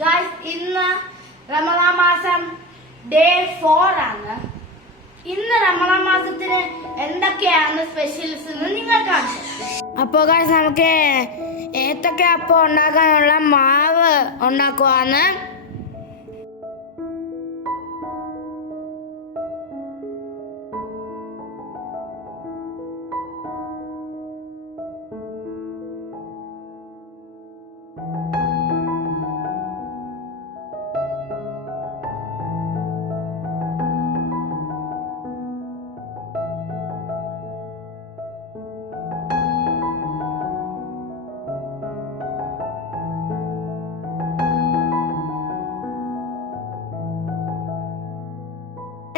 Guys, ഇന്ന് റമദാൻ മാസം day 4 ആണ്. ഇന്ന് റമദാൻ മാസത്തിന് എന്തൊക്കെയാണ് സ്പെഷ്യൽസ് എന്ന് നിങ്ങൾ കാണിച്ചു. അപ്പോൾ ഗൈസ്, നമുക്ക് ഏത്തക്ക അപ്പം ഉണ്ടാക്കാനുള്ള മാവ് ഉണ്ടാക്കുവാണ്.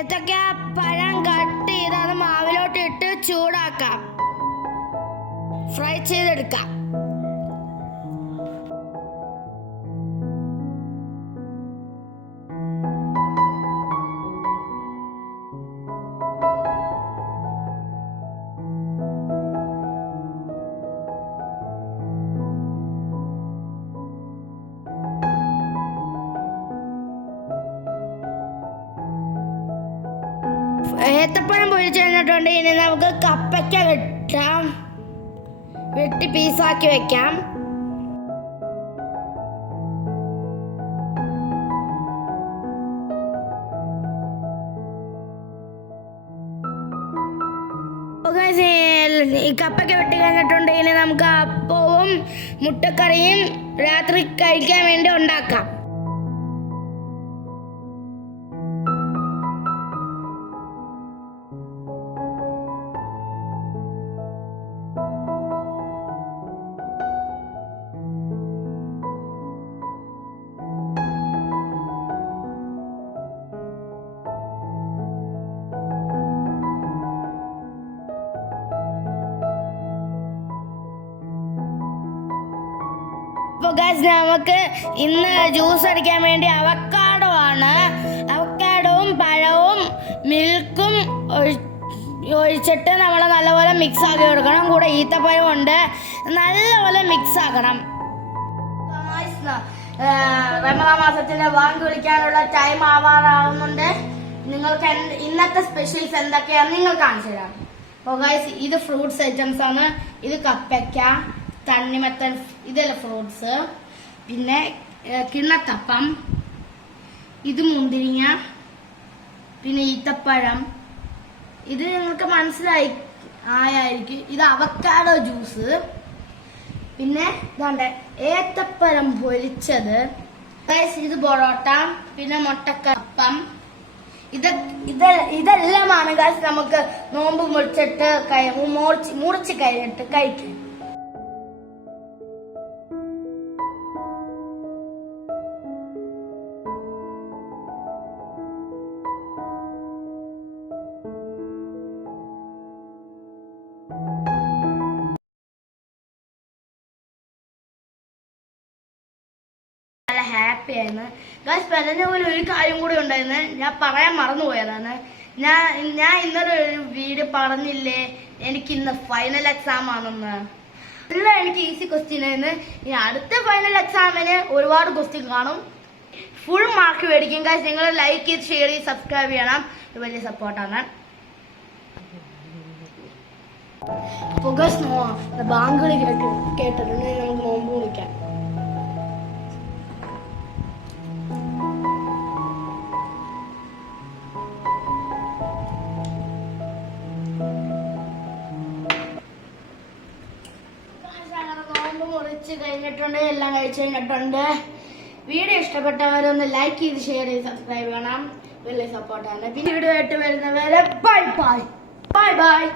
ഏത്തക്ക പഴം കട്ട് ചെയ്ത് അത് മാവിലോട്ട് ഇട്ട് ചൂടാക്കാം, ഫ്രൈ ചെയ്തെടുക്കാം. ഏത്തപ്പഴം പൊരിച്ചു കഴിഞ്ഞിട്ടുണ്ട്. ഇനി നമുക്ക് കപ്പയ്ക്ക വെട്ടി പീസാക്കി വെക്കാം. ഈ കപ്പയ്ക്ക വെട്ടി കഴിഞ്ഞിട്ടുണ്ട്. ഇനി നമുക്ക് അപ്പവും മുട്ടക്കറിയും രാത്രി കഴിക്കാൻ വേണ്ടി ഉണ്ടാക്കാം. അപ്പോൾ ഗൈസ്, നമുക്ക് ഇന്ന് ജ്യൂസ് അടിക്കാൻ വേണ്ടി അവക്കാഡോ ആണ്. അവക്കാഡോവും പഴവും മിൽക്കും ഒഴിച്ചിട്ട് നമ്മൾ നല്ലപോലെ മിക്സ് ആക്കി കൊടുക്കണം. കൂടെ ഈത്തപ്പഴം ഉണ്ട്, നല്ലപോലെ മിക്സ് ആക്കണം. റമദാൻ മാസത്തിന്റെ വാങ്ങി വിളിക്കാനുള്ള ടൈം ആവാറാവുന്നുണ്ട്. നിങ്ങൾക്ക് ഇന്നത്തെ സ്പെഷ്യൽസ് എന്തൊക്കെയാണെന്ന് നിങ്ങൾ കാണിച്ചു തരാം. അപ്പോൾ ഗൈസ്, ഇത് ഫ്രൂട്ട്സ് ഐറ്റംസ് ആണ്. ഇത് കപ്പയ്ക്ക, തണ്ണിമത്തൻ, ഇതെല്ലാം ഫ്രൂട്ട്സ്. പിന്നെ കിണ്ണത്തപ്പം, ഇത് മുന്തിരിങ്ങ, പിന്നെ ഈത്തപ്പഴം. ഇത് നിങ്ങൾക്ക് ആയിരിക്കും. ഇത് അവക്കാഡോ ജ്യൂസ്. പിന്നെ ഇതാണ്ട് ഏത്തപ്പഴം പൊരിച്ചത്. ഇത് പൊറോട്ട, പിന്നെ മുട്ടക്കപ്പം. ഇതെല്ലാമാണ് ഗൈസ് നമുക്ക് നോമ്പ് മുറിച്ചിട്ട് മുറിച്ച് കഴിഞ്ഞിട്ട് കഴിക്കും. നല്ല ഹാപ്പി ആയിരുന്നു ഗൈസ്. പറഞ്ഞ പോലെ ഒരു കാര്യം കൂടി ഉണ്ടായിരുന്നു, ഞാൻ പറയാൻ മറന്നുപോയതാണ്. ഞാൻ ഇന്നൊരു വീഡിയോ പറഞ്ഞില്ലേ, എനിക്ക് ഇന്ന് ഫൈനൽ എക്സാം ആണെന്ന്. എല്ലാം എനിക്ക് ഈസി ക്വസ്റ്റ്യൻ ആയിരുന്നു. ഇനി അടുത്ത ഫൈനൽ എക്സാമിന് ഒരുപാട് ക്വസ്റ്റ്യൻ കാണും, ഫുൾ മാർക്ക് മേടിക്കും ഗൈസ്. നിങ്ങൾ ലൈക്ക് ചെയ്ത് ഷെയർ ചെയ്ത് സബ്സ്ക്രൈബ് ചെയ്യണം, ഇത് വലിയ സപ്പോർട്ടാണ്. ബാങ്കുകൾ കേട്ടിട്ടുണ്ട്, നമുക്ക് നോമ്പ് വിളിക്കാം. മുറിച്ച് കഴിഞ്ഞിട്ടുണ്ട്, എല്ലാം കഴിച്ചു കഴിഞ്ഞിട്ടുണ്ട്. വീഡിയോ ഇഷ്ടപ്പെട്ടവരൊന്ന് ലൈക്ക് ചെയ്ത് ഷെയർ ചെയ്ത് സബ്സ്ക്രൈബ് ചെയ്യണം, വലിയ സപ്പോർട്ടാണ്. പിന്നെ വീഡിയോ ആയിട്ട് വരുന്നവരെ ബൈ ബൈ.